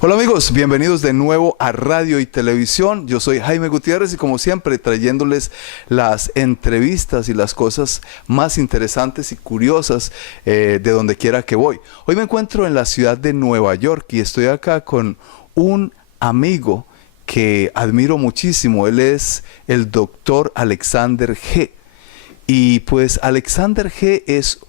Hola amigos, bienvenidos de nuevo a Radio y Televisión. Yo soy Jaime Gutiérrez y como siempre trayéndoles las entrevistas y las cosas más interesantes y curiosas de donde quiera que voy. Hoy me encuentro en la ciudad de Nueva York y estoy acá con un amigo que admiro muchísimo. Él es el doctor Alexander G. Y pues Alexander G es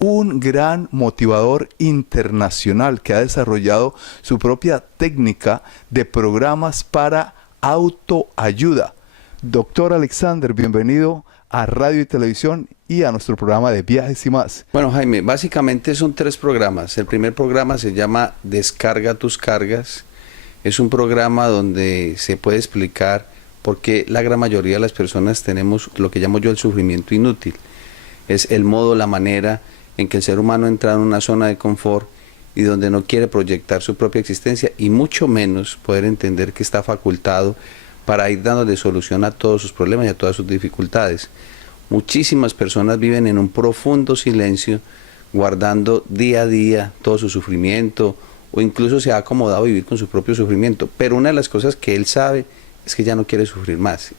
un gran motivador internacional que ha desarrollado su propia técnica de programas para autoayuda. Doctor Alexander, bienvenido a Radio y Televisión y a nuestro programa de viajes y más. Bueno, Jaime, básicamente son 3 programas. El primer programa se llama Descarga tus cargas. Es un programa donde se puede explicar por qué la gran mayoría de las personas tenemos lo que llamo yo el sufrimiento inútil. Es el modo, la manera en que el ser humano entra en una zona de confort y donde no quiere proyectar su propia existencia y mucho menos poder entender que está facultado para ir dándole solución a todos sus problemas y a todas sus dificultades. Muchísimas personas viven en un profundo silencio, guardando día a día todo su sufrimiento o incluso se ha acomodado a vivir con su propio sufrimiento. Pero una de las cosas que él sabe es que ya no quiere sufrir más.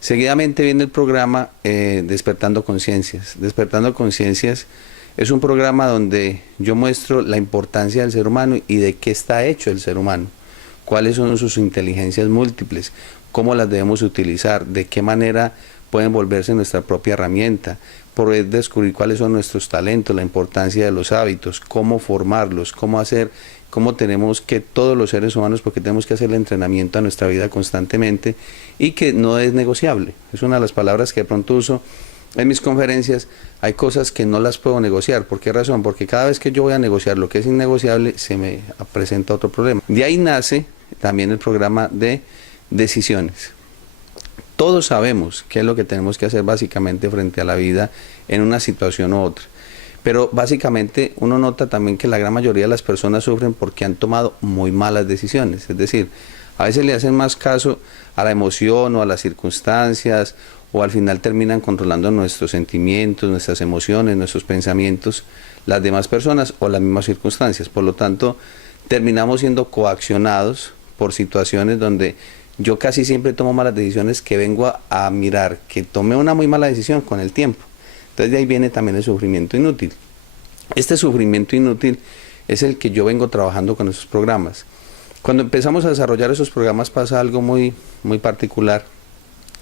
Seguidamente viene el programa Despertando Conciencias. Despertando Conciencias es un programa donde yo muestro la importancia del ser humano y de qué está hecho el ser humano, cuáles son sus inteligencias múltiples, cómo las debemos utilizar, de qué manera pueden volverse nuestra propia herramienta, poder descubrir cuáles son nuestros talentos, la importancia de los hábitos, cómo formarlos, cómo tenemos que todos los seres humanos, porque tenemos que hacer el entrenamiento a nuestra vida constantemente y que no es negociable. Es una de las palabras que de pronto uso en mis conferencias. Hay cosas que no las puedo negociar. ¿Por qué razón? Porque cada vez que yo voy a negociar lo que es innegociable, se me presenta otro problema. De ahí nace también el programa de decisiones. Todos sabemos qué es lo que tenemos que hacer básicamente frente a la vida en una situación u otra. Pero básicamente uno nota también que la gran mayoría de las personas sufren porque han tomado muy malas decisiones. Es decir, a veces le hacen más caso a la emoción o a las circunstancias, o al final terminan controlando nuestros sentimientos, nuestras emociones, nuestros pensamientos, las demás personas o las mismas circunstancias. Por lo tanto, terminamos siendo coaccionados por situaciones donde yo casi siempre tomo malas decisiones que vengo a mirar, que tomé una muy mala decisión con el tiempo. Entonces de ahí viene también el sufrimiento inútil. Este sufrimiento inútil es el que yo vengo trabajando con esos programas. Cuando empezamos a desarrollar esos programas pasa algo muy particular.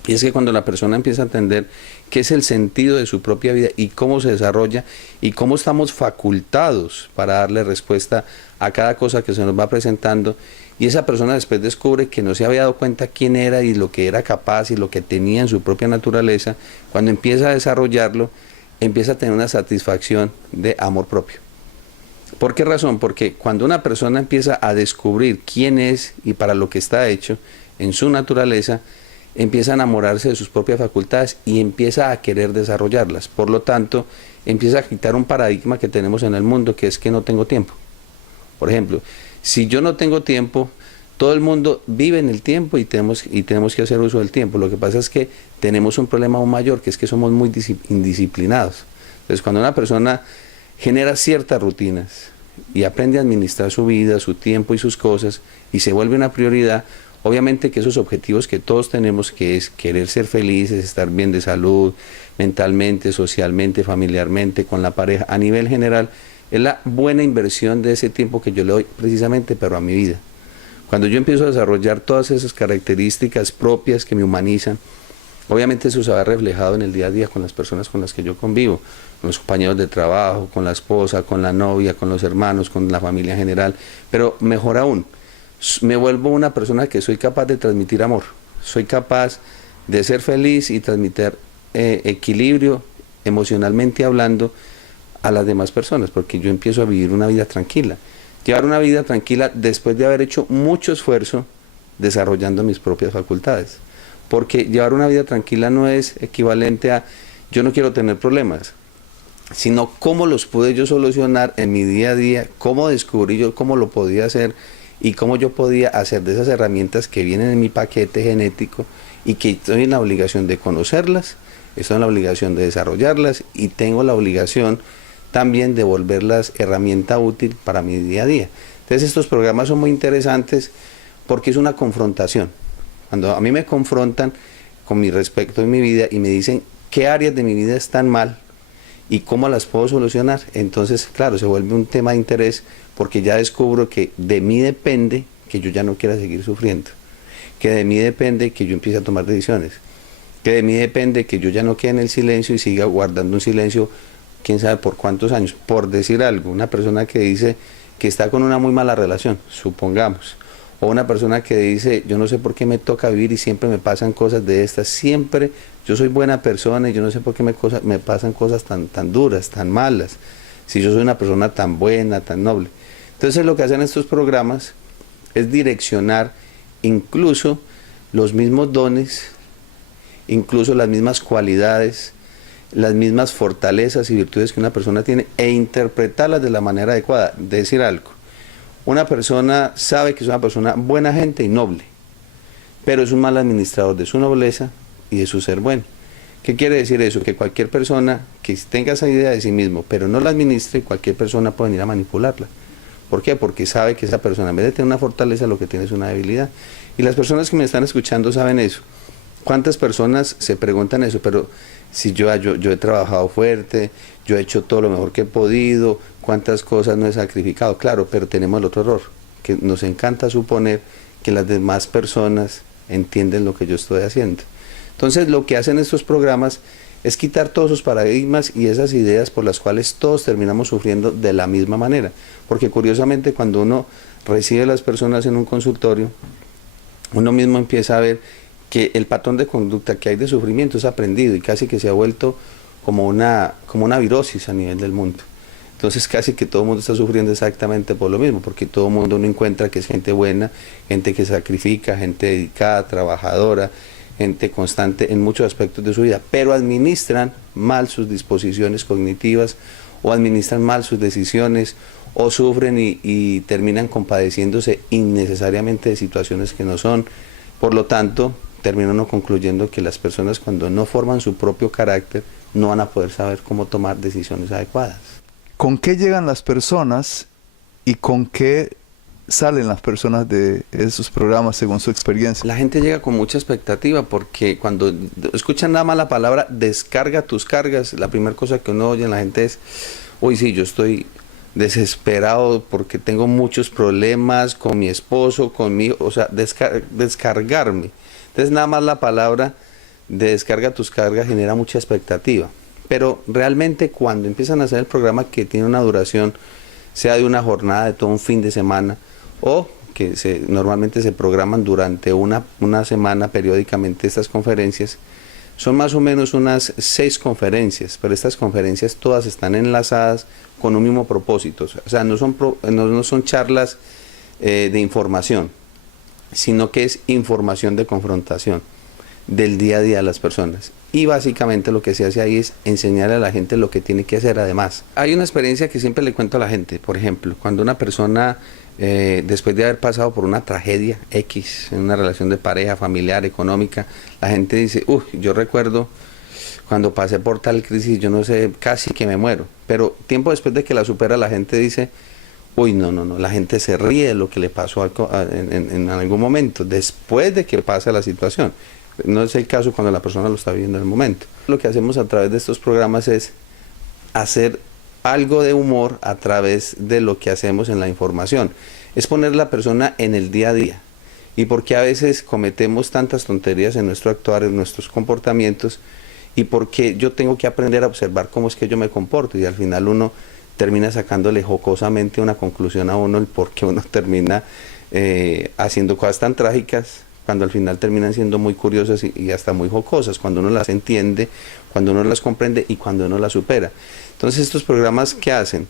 Y es que cuando la persona empieza a entender qué es el sentido de su propia vida y cómo se desarrolla y cómo estamos facultados para darle respuesta a cada cosa que se nos va presentando, y esa persona después descubre que no se había dado cuenta quién era y lo que era capaz y lo que tenía en su propia naturaleza, cuando empieza a desarrollarlo, empieza a tener una satisfacción de amor propio. ¿Por qué razón? Porque cuando una persona empieza a descubrir quién es y para lo que está hecho en su naturaleza, empieza a enamorarse de sus propias facultades y empieza a querer desarrollarlas. Por lo tanto, empieza a quitar un paradigma que tenemos en el mundo, que es que no tengo tiempo. Por ejemplo, si yo no tengo tiempo, todo el mundo vive en el tiempo y tenemos que hacer uso del tiempo. Lo que pasa es que tenemos un problema aún mayor, que es que somos muy indisciplinados. Entonces, cuando una persona genera ciertas rutinas y aprende a administrar su vida, su tiempo y sus cosas, y se vuelve una prioridad, obviamente que esos objetivos que todos tenemos, que es querer ser felices, estar bien de salud, mentalmente, socialmente, familiarmente, con la pareja, a nivel general, es la buena inversión de ese tiempo que yo le doy precisamente, pero a mi vida. Cuando yo empiezo a desarrollar todas esas características propias que me humanizan, obviamente eso se va reflejado en el día a día con las personas con las que yo convivo, con los compañeros de trabajo, con la esposa, con la novia, con los hermanos, con la familia en general, pero mejor aún, me vuelvo una persona que soy capaz de transmitir amor, soy capaz de ser feliz y transmitir equilibrio emocionalmente hablando a las demás personas, porque yo empiezo a vivir una vida tranquila. Llevar una vida tranquila después de haber hecho mucho esfuerzo desarrollando mis propias facultades. Porque llevar una vida tranquila no es equivalente a yo no quiero tener problemas, sino cómo los pude yo solucionar en mi día a día, cómo descubrí yo cómo lo podía hacer y cómo yo podía hacer de esas herramientas que vienen en mi paquete genético y que estoy en la obligación de conocerlas, estoy en la obligación de desarrollarlas y tengo la obligación también de volverlas herramienta útil para mi día a día. Entonces estos programas son muy interesantes porque es una confrontación. Cuando a mí me confrontan con mi respecto en mi vida y me dicen qué áreas de mi vida están mal y cómo las puedo solucionar, entonces claro, se vuelve un tema de interés porque ya descubro que de mí depende que yo ya no quiera seguir sufriendo, que de mí depende que yo empiece a tomar decisiones, que de mí depende que yo ya no quede en el silencio y siga guardando un silencio quién sabe por cuántos años. Por decir algo, una persona que dice que está con una muy mala relación, supongamos, o una persona que dice, yo no sé por qué me toca vivir y siempre me pasan cosas de estas, siempre yo soy buena persona y yo no sé por qué me pasan cosas tan duras, tan malas, si yo soy una persona tan buena, tan noble. Entonces lo que hacen estos programas es direccionar incluso los mismos dones, incluso las mismas cualidades, las mismas fortalezas y virtudes que una persona tiene e interpretarlas de la manera adecuada. Decir algo, una persona sabe que es una persona buena gente y noble, pero es un mal administrador de su nobleza y de su ser bueno. ¿Qué quiere decir eso? Que cualquier persona que tenga esa idea de sí mismo, pero no la administre, cualquier persona puede venir a manipularla. ¿Por qué? Porque sabe que esa persona, en vez de tener una fortaleza, lo que tiene es una debilidad. Y las personas que me están escuchando saben eso. ¿Cuántas personas se preguntan eso? Pero si yo he trabajado fuerte, yo he hecho todo lo mejor que he podido, ¿cuántas cosas no he sacrificado? Claro, pero tenemos el otro error, que nos encanta suponer que las demás personas entienden lo que yo estoy haciendo. Entonces lo que hacen estos programas es quitar todos esos paradigmas y esas ideas por las cuales todos terminamos sufriendo de la misma manera. Porque curiosamente cuando uno recibe a las personas en un consultorio, uno mismo empieza a ver que el patrón de conducta que hay de sufrimiento es aprendido y casi que se ha vuelto como una virosis a nivel del mundo. Entonces casi que todo el mundo está sufriendo exactamente por lo mismo, porque todo el mundo uno encuentra que es gente buena, gente que sacrifica, gente dedicada, trabajadora, gente constante en muchos aspectos de su vida, pero administran mal sus disposiciones cognitivas o administran mal sus decisiones o sufren y terminan compadeciéndose innecesariamente de situaciones que no son. Por lo tanto, termina uno concluyendo que las personas cuando no forman su propio carácter no van a poder saber cómo tomar decisiones adecuadas. ¿Con qué llegan las personas y con qué salen las personas de esos programas según su experiencia? La gente llega con mucha expectativa porque cuando escuchan nada más la palabra descarga tus cargas, la primera cosa que uno oye en la gente es, uy sí, yo estoy desesperado porque tengo muchos problemas con mi esposo, con mi hijo, o sea, descargarme. Entonces nada más la palabra de descarga tus cargas genera mucha expectativa, pero realmente cuando empiezan a hacer el programa que tiene una duración, sea de una jornada, de todo un fin de semana, o que normalmente se programan durante una semana periódicamente estas conferencias, son más o menos unas 6 conferencias, pero estas conferencias todas están enlazadas con un mismo propósito, o sea, no son charlas de información, sino que es información de confrontación del día a día de las personas. Y básicamente lo que se hace ahí es enseñar a la gente lo que tiene que hacer además. Hay una experiencia que siempre le cuento a la gente, por ejemplo, cuando una persona, después de haber pasado por una tragedia X, en una relación de pareja, familiar, económica, la gente dice, yo recuerdo cuando pasé por tal crisis, yo no sé, casi que me muero. Pero tiempo después de que la supera, la gente dice, no, la gente se ríe de lo que le pasó en algún momento, después de que pasa la situación. No es el caso cuando la persona lo está viviendo en el momento. Lo que hacemos a través de estos programas es hacer algo de humor a través de lo que hacemos en la información. Es poner a la persona en el día a día. Y porque a veces cometemos tantas tonterías en nuestro actuar, en nuestros comportamientos, y porque yo tengo que aprender a observar cómo es que yo me comporto, y al final uno termina sacándole jocosamente una conclusión a uno, el por qué uno termina haciendo cosas tan trágicas, cuando al final terminan siendo muy curiosas y hasta muy jocosas, cuando uno las entiende, cuando uno las comprende y cuando uno las supera. Entonces estos programas, ¿qué hacen?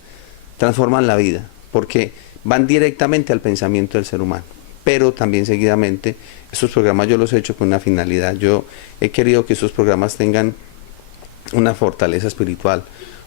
Transforman la vida, porque van directamente al pensamiento del ser humano. Pero también seguidamente, estos programas yo los he hecho con una finalidad. Yo he querido que estos programas tengan una fortaleza espiritual.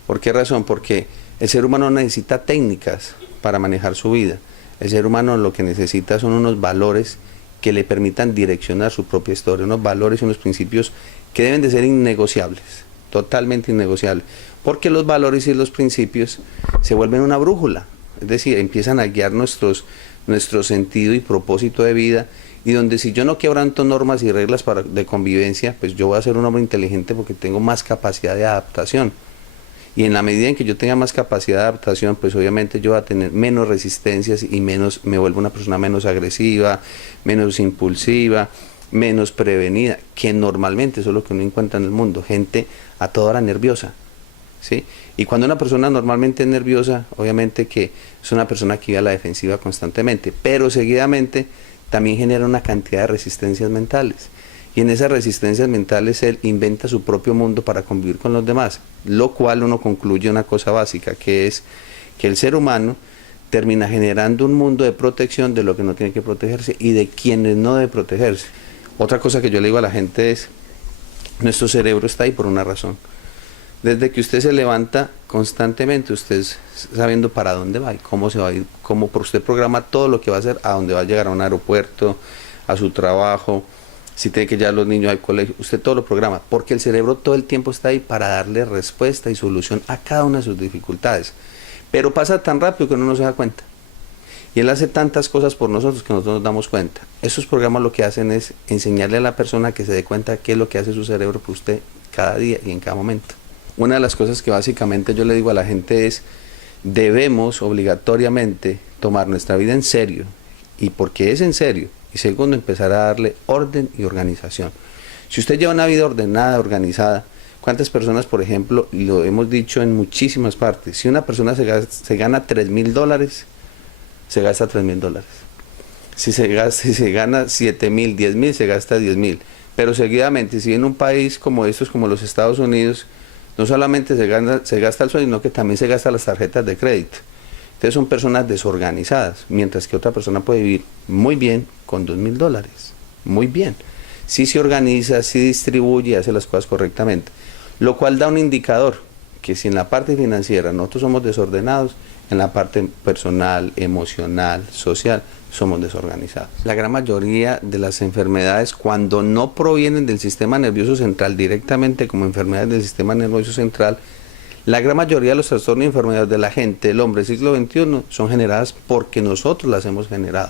¿Por qué razón? Porque el ser humano necesita técnicas para manejar su vida. El ser humano lo que necesita son unos valores que le permitan direccionar su propia historia, unos valores y unos principios que deben de ser innegociables, totalmente innegociables, porque los valores y los principios se vuelven una brújula. es decir, empiezan a guiar nuestro sentido y propósito de vida, y donde si yo no quebranto normas y reglas de convivencia, pues yo voy a ser un hombre inteligente porque tengo más capacidad de adaptación. Y en la medida en que yo tenga más capacidad de adaptación, pues obviamente yo voy a tener menos resistencias y me vuelvo una persona menos agresiva, menos impulsiva, menos prevenida, que normalmente eso es lo que uno encuentra en el mundo, gente a toda hora nerviosa, ¿sí? Y cuando una persona normalmente es nerviosa, obviamente que es una persona que vive a la defensiva constantemente, pero seguidamente también genera una cantidad de resistencias mentales. Y en esas resistencias mentales él inventa su propio mundo para convivir con los demás, lo cual uno concluye una cosa básica, que es que el ser humano termina generando un mundo de protección de lo que no tiene que protegerse y de quienes no debe protegerse. Otra cosa que yo le digo a la gente es, nuestro cerebro está ahí por una razón. Desde que usted se levanta constantemente, usted sabiendo para dónde va y cómo se va a ir, cómo por usted programa todo lo que va a hacer, a dónde va a llegar, a un aeropuerto, a su trabajo, si tiene que llevar a los niños al colegio, usted todo lo programa, porque el cerebro todo el tiempo está ahí para darle respuesta y solución a cada una de sus dificultades. Pero pasa tan rápido que uno no se da cuenta. Y él hace tantas cosas por nosotros que nosotros nos damos cuenta. Esos programas lo que hacen es enseñarle a la persona que se dé cuenta qué es lo que hace su cerebro por usted cada día y en cada momento. Una de las cosas que básicamente yo le digo a la gente es, debemos obligatoriamente tomar nuestra vida en serio, y porque es en serio, y segundo, empezar a darle orden y organización. Si usted lleva una vida ordenada, organizada, ¿cuántas personas, por ejemplo, lo hemos dicho en muchísimas partes, si una persona se gana $3,000, se gasta $3,000. Si se gana 7,000, 10,000, se gasta 10,000. Pero seguidamente, si en un país como estos, como los Estados Unidos, no solamente se gasta el sueldo, sino que también se gasta las tarjetas de crédito. Entonces son personas desorganizadas, mientras que otra persona puede vivir muy bien con $2,000. Muy bien. Si se organiza, si distribuye, hace las cosas correctamente. Lo cual da un indicador, que si en la parte financiera nosotros somos desordenados, en la parte personal, emocional, social, somos desorganizados. La gran mayoría de las enfermedades, cuando no provienen del sistema nervioso central directamente como enfermedades del sistema nervioso central, la gran mayoría de los trastornos y enfermedades de la gente, el hombre del siglo XXI, son generadas porque nosotros las hemos generado.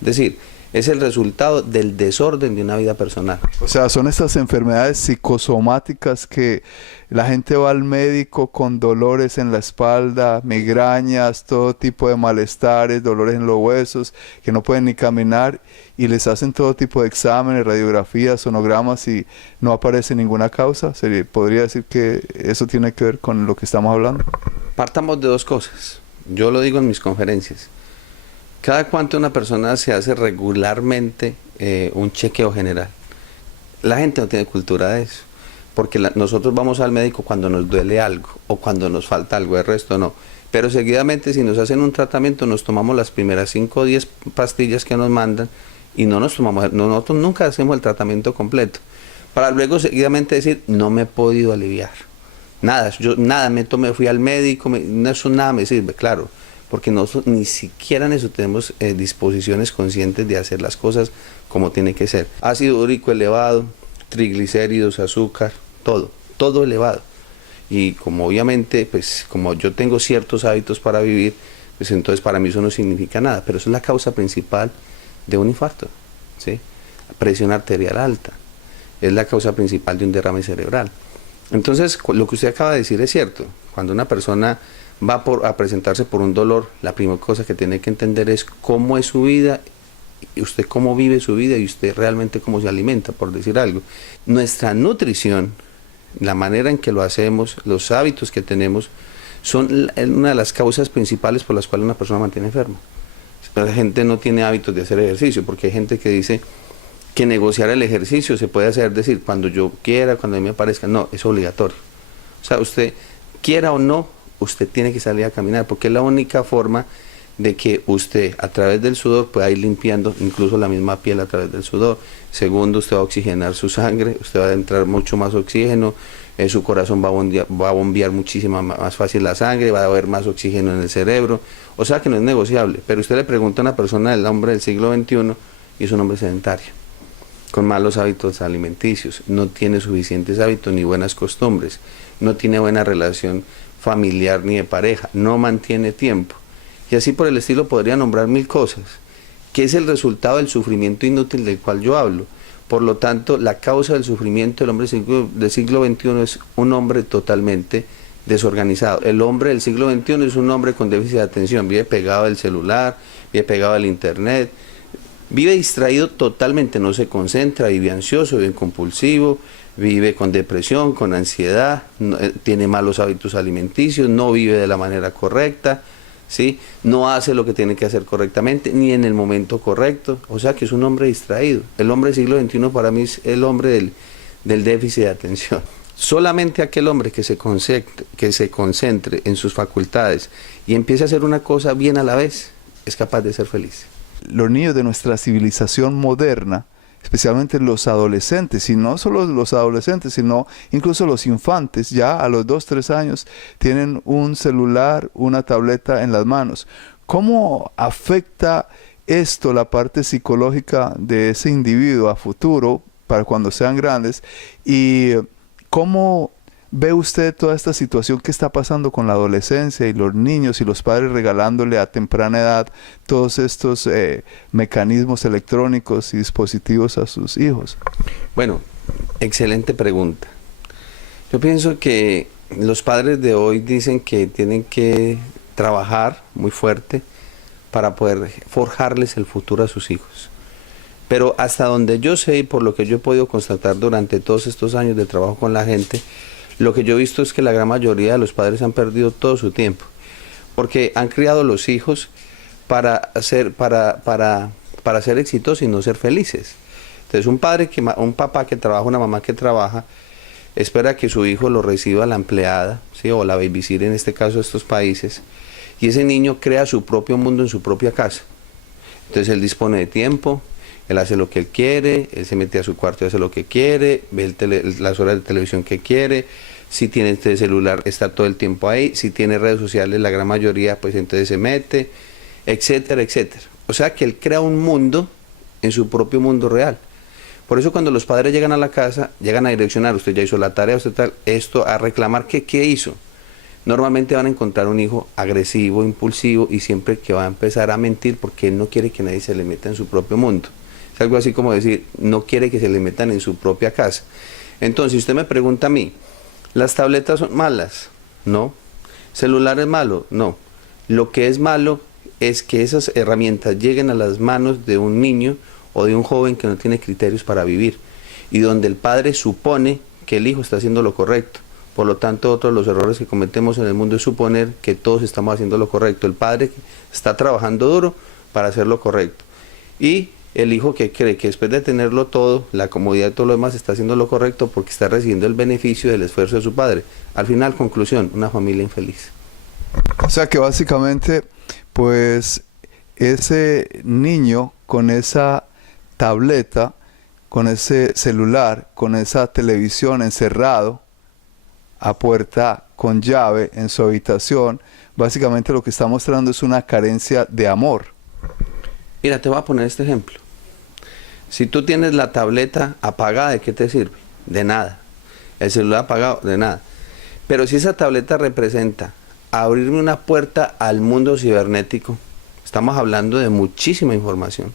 Es decir, es el resultado del desorden de una vida personal. O sea, son estas enfermedades psicosomáticas que la gente va al médico con dolores en la espalda, migrañas, todo tipo de malestares, dolores en los huesos, que no pueden ni caminar, y les hacen todo tipo de exámenes, radiografías, sonogramas, y no aparece ninguna causa. ¿Podría decir que eso tiene que ver con lo que estamos hablando? Partamos de dos cosas. Yo lo digo en mis conferencias. ¿Cada cuánto una persona se hace regularmente un chequeo general? La gente no tiene cultura de eso, porque nosotros vamos al médico cuando nos duele algo o cuando nos falta algo, el resto no. Pero seguidamente, si nos hacen un tratamiento, nos tomamos las primeras 5 o 10 pastillas que nos mandan y nosotros nunca hacemos el tratamiento completo, para luego seguidamente decir, no me he podido aliviar. Nada, fui al médico, eso nada me sirve, claro. Porque nosotros ni siquiera en eso tenemos disposiciones conscientes de hacer las cosas como tiene que ser. Ácido úrico elevado, triglicéridos, azúcar, todo elevado. Y como obviamente, pues como yo tengo ciertos hábitos para vivir, pues entonces para mí eso no significa nada. Pero eso es la causa principal de un infarto, ¿sí? Presión arterial alta, es la causa principal de un derrame cerebral. Entonces, lo que usted acaba de decir es cierto. Cuando una persona va a presentarse por un dolor, la primera cosa que tiene que entender es cómo es su vida, y usted cómo vive su vida y usted realmente cómo se alimenta, por decir algo. Nuestra nutrición, la manera en que lo hacemos, los hábitos que tenemos, son una de las causas principales por las cuales una persona mantiene enferma. La gente no tiene hábitos de hacer ejercicio, porque hay gente que dice que negociar el ejercicio se puede hacer, decir, cuando yo quiera, cuando a mí me parezca. No, es obligatorio. O sea, usted quiera o no, usted tiene que salir a caminar, porque es la única forma de que usted a través del sudor pueda ir limpiando incluso la misma piel a través del sudor. Segundo, usted va a oxigenar su sangre, usted va a entrar mucho más oxígeno, su corazón va a bombear muchísimo más fácil la sangre, va a haber más oxígeno en el cerebro. O sea que no es negociable. Pero usted le pregunta a una persona, del hombre del siglo XXI, y es un hombre sedentario, con malos hábitos alimenticios, no tiene suficientes hábitos ni buenas costumbres, no tiene buena relación familiar ni de pareja, no mantiene tiempo. y así por el estilo podría nombrar mil cosas, que es el resultado del sufrimiento inútil del cual yo hablo. Por lo tanto, la causa del sufrimiento del hombre del siglo XXI es un hombre totalmente desorganizado. El hombre del siglo XXI es un hombre con déficit de atención, vive pegado al celular, vive pegado al internet, vive distraído totalmente, no se concentra, vive ansioso, vive compulsivo, vive con depresión, con ansiedad, tiene malos hábitos alimenticios, no vive de la manera correcta, ¿sí? No hace lo que tiene que hacer correctamente, ni en el momento correcto, o sea que es un hombre distraído. El hombre del siglo XXI para mí es el hombre del déficit de atención. Solamente aquel hombre que se concentre en sus facultades y empiece a hacer una cosa bien a la vez, es capaz de ser feliz. Los niños de nuestra civilización moderna, especialmente los adolescentes, y no solo los adolescentes, sino incluso los infantes, ya a los 2, 3 años, tienen un celular, una tableta en las manos. ¿Cómo afecta esto la parte psicológica de ese individuo a futuro, para cuando sean grandes? ¿Y cómo ve usted toda esta situación que está pasando con la adolescencia y los niños y los padres regalándole a temprana edad todos estos mecanismos electrónicos y dispositivos a sus hijos? Bueno, excelente pregunta. Yo pienso que los padres de hoy dicen que tienen que trabajar muy fuerte para poder forjarles el futuro a sus hijos. Pero hasta donde yo sé y por lo que yo he podido constatar durante todos estos años de trabajo con la gente, lo que yo he visto es que la gran mayoría de los padres han perdido todo su tiempo, porque han criado los hijos para ser exitosos y no ser felices. Entonces un papá que trabaja, una mamá que trabaja, espera que su hijo lo reciba la empleada, ¿sí? O la babysitter en este caso de estos países, y ese niño crea su propio mundo en su propia casa. Entonces él dispone de tiempo, él hace lo que él quiere, él se mete a su cuarto y hace lo que quiere, ve las horas de televisión que quiere. Si tiene este celular está todo el tiempo ahí, si tiene redes sociales la gran mayoría pues entonces se mete, etcétera, etcétera. O sea que él crea un mundo en su propio mundo real. Por eso cuando los padres llegan a la casa, llegan a direccionar, usted ya hizo la tarea, usted tal, esto, a reclamar que qué hizo. Normalmente van a encontrar un hijo agresivo, impulsivo y siempre que va a empezar a mentir porque él no quiere que nadie se le meta en su propio mundo. Es algo así como decir, no quiere que se le metan en su propia casa. Entonces, si usted me pregunta a mí, ¿las tabletas son malas? No. ¿Celular es malo? No. Lo que es malo es que esas herramientas lleguen a las manos de un niño o de un joven que no tiene criterios para vivir y donde el padre supone que el hijo está haciendo lo correcto. Por lo tanto, otro de los errores que cometemos en el mundo es suponer que todos estamos haciendo lo correcto. El padre está trabajando duro para hacer lo correcto. Y el hijo que cree que después de tenerlo todo, la comodidad y todo lo demás, está haciendo lo correcto porque está recibiendo el beneficio del esfuerzo de su padre. Al final, conclusión, una familia infeliz. O sea que básicamente, pues, ese niño con esa tableta, con ese celular, con esa televisión encerrado a puerta con llave en su habitación, básicamente lo que está mostrando es una carencia de amor. Mira, te voy a poner este ejemplo. Si tú tienes la tableta apagada, ¿de qué te sirve? De nada. El celular apagado, de nada. Pero si esa tableta representa abrirme una puerta al mundo cibernético, estamos hablando de muchísima información.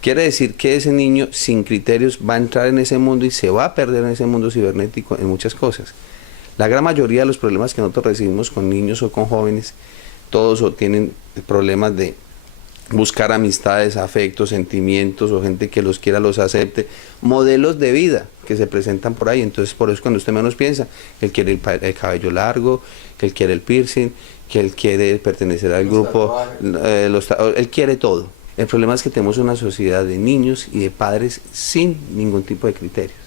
Quiere decir que ese niño sin criterios va a entrar en ese mundo y se va a perder en ese mundo cibernético en muchas cosas. La gran mayoría de los problemas que nosotros recibimos con niños o con jóvenes, todos o tienen problemas de buscar amistades, afectos, sentimientos o gente que los quiera, los acepte, modelos de vida que se presentan por ahí. Entonces por eso cuando usted menos piensa, que él quiere el cabello largo, que él quiere el piercing, que él quiere pertenecer al grupo, él quiere todo. El problema es que tenemos una sociedad de niños y de padres sin ningún tipo de criterios.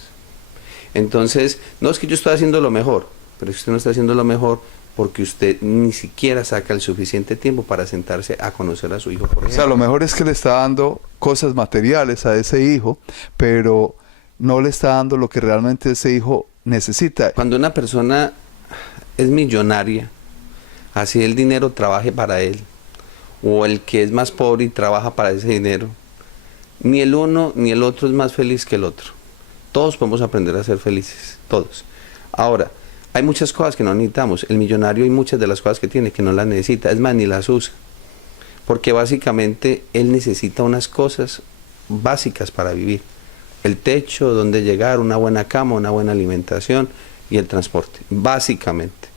Entonces, no es que yo estoy haciendo lo mejor, pero si usted no está haciendo lo mejor porque usted ni siquiera saca el suficiente tiempo para sentarse a conocer a su hijo, por ejemplo. O sea, lo mejor es que le está dando cosas materiales a ese hijo, pero no le está dando lo que realmente ese hijo necesita. Cuando una persona es millonaria, así el dinero trabaje para él, o el que es más pobre y trabaja para ese dinero, ni el uno ni el otro es más feliz que el otro. Todos podemos aprender a ser felices, todos. Ahora, hay muchas cosas que no necesitamos. El millonario hay muchas de las cosas que tiene que no las necesita, es más, ni las usa. porque básicamente él necesita unas cosas básicas para vivir. El techo, donde llegar, una buena cama, una buena alimentación y el transporte, básicamente.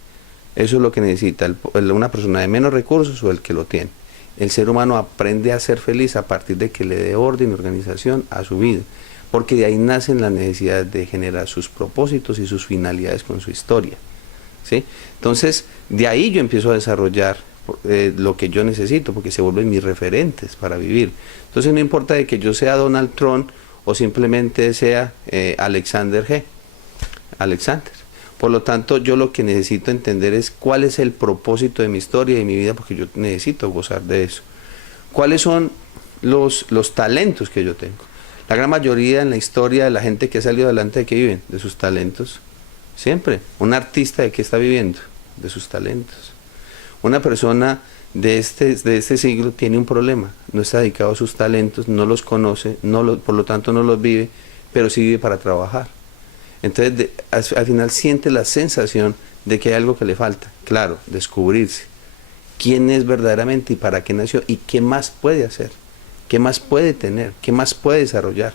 Eso es lo que necesita una persona de menos recursos o el que lo tiene. El ser humano aprende a ser feliz a partir de que le dé orden y organización a su vida, porque de ahí nacen las necesidades de generar sus propósitos y sus finalidades con su historia, ¿sí? Entonces, de ahí yo empiezo a desarrollar lo que yo necesito, porque se vuelven mis referentes para vivir. Entonces, no importa de que yo sea Donald Trump o simplemente sea Alexander G. Alexander. Por lo tanto, yo lo que necesito entender es cuál es el propósito de mi historia y de mi vida, porque yo necesito gozar de eso. ¿Cuáles son los talentos que yo tengo? La gran mayoría en la historia de la gente que ha salido adelante, ¿de qué viven? De sus talentos. Siempre. Un artista, ¿de qué está viviendo? De sus talentos. Una persona de este siglo tiene un problema. No está dedicado a sus talentos, no los conoce, por lo tanto no los vive, pero sí vive para trabajar. Entonces, al final siente la sensación de que hay algo que le falta. Claro, descubrirse. Quién es verdaderamente y para qué nació y qué más puede hacer, qué más puede tener, qué más puede desarrollar.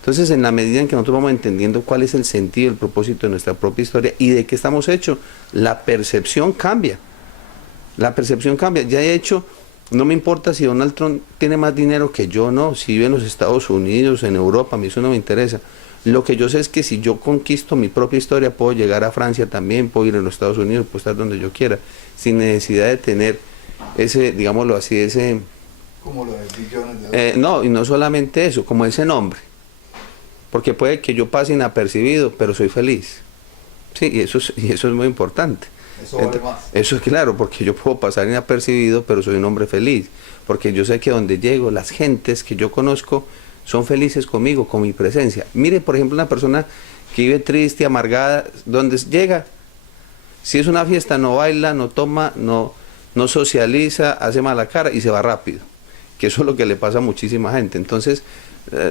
Entonces, en la medida en que nosotros vamos entendiendo cuál es el sentido, el propósito de nuestra propia historia y de qué estamos hechos, la percepción cambia. La percepción cambia. Ya he hecho, no me importa si Donald Trump tiene más dinero que yo, no. Si vive en los Estados Unidos, en Europa, a mí eso no me interesa. Lo que yo sé es que si yo conquisto mi propia historia, puedo llegar a Francia también, puedo ir a los Estados Unidos, puedo estar donde yo quiera, sin necesidad de tener ese, digámoslo así, ese... Como lo de billones de dólares. No, y no solamente eso, como ese nombre. Porque puede que yo pase inapercibido, pero soy feliz. Sí, y eso es muy importante. Eso vale más. Eso es claro, porque yo puedo pasar inapercibido, pero soy un hombre feliz. Porque yo sé que donde llego, las gentes que yo conozco son felices conmigo, con mi presencia. Mire, por ejemplo, una persona que vive triste, amargada, donde llega, si es una fiesta, no baila, no toma, no socializa, hace mala cara y se va rápido. Que eso es lo que le pasa a muchísima gente. Entonces,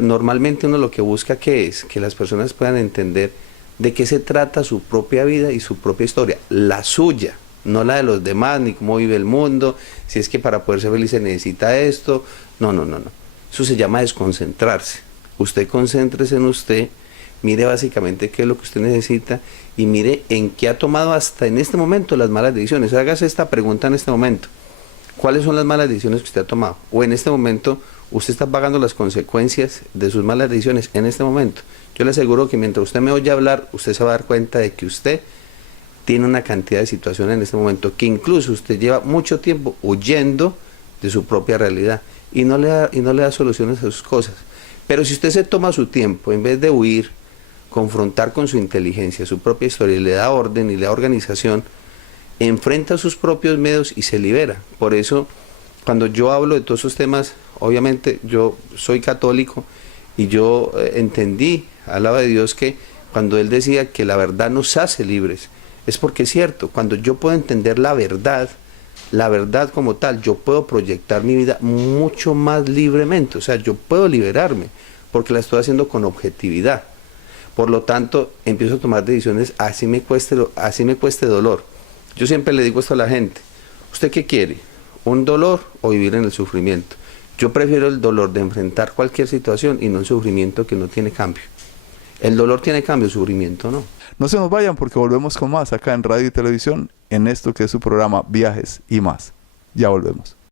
normalmente uno lo que busca, ¿qué es? Que las personas puedan entender de qué se trata su propia vida y su propia historia, la suya, no la de los demás, ni cómo vive el mundo, si es que para poder ser feliz se necesita esto, no. Eso se llama desconcentrarse. Usted concéntrese en usted, mire básicamente qué es lo que usted necesita y mire en qué ha tomado hasta en este momento las malas decisiones. Hágase esta pregunta en este momento. ¿Cuáles son las malas decisiones que usted ha tomado? O en este momento usted está pagando las consecuencias de sus malas decisiones en este momento. Yo le aseguro que mientras usted me oye hablar, usted se va a dar cuenta de que usted tiene una cantidad de situaciones en este momento que incluso usted lleva mucho tiempo huyendo de su propia realidad y no le da soluciones a sus cosas. Pero si usted se toma su tiempo, en vez de huir, confrontar con su inteligencia, su propia historia, y le da orden y le da organización, enfrenta sus propios miedos y se libera. Por eso, cuando yo hablo de todos esos temas, obviamente yo soy católico y yo entendí, alaba de Dios, que cuando Él decía que la verdad nos hace libres, es porque es cierto. Cuando yo puedo entender la verdad como tal, yo puedo proyectar mi vida mucho más libremente. O sea, yo puedo liberarme porque la estoy haciendo con objetividad. Por lo tanto, empiezo a tomar decisiones así me cueste dolor. Yo siempre le digo esto a la gente: ¿usted qué quiere? ¿Un dolor o vivir en el sufrimiento? Yo prefiero el dolor de enfrentar cualquier situación y no el sufrimiento que no tiene cambio. El dolor tiene cambio, el sufrimiento no. No se nos vayan porque volvemos con más acá en Radio y Televisión, en esto que es su programa Viajes y Más. Ya volvemos.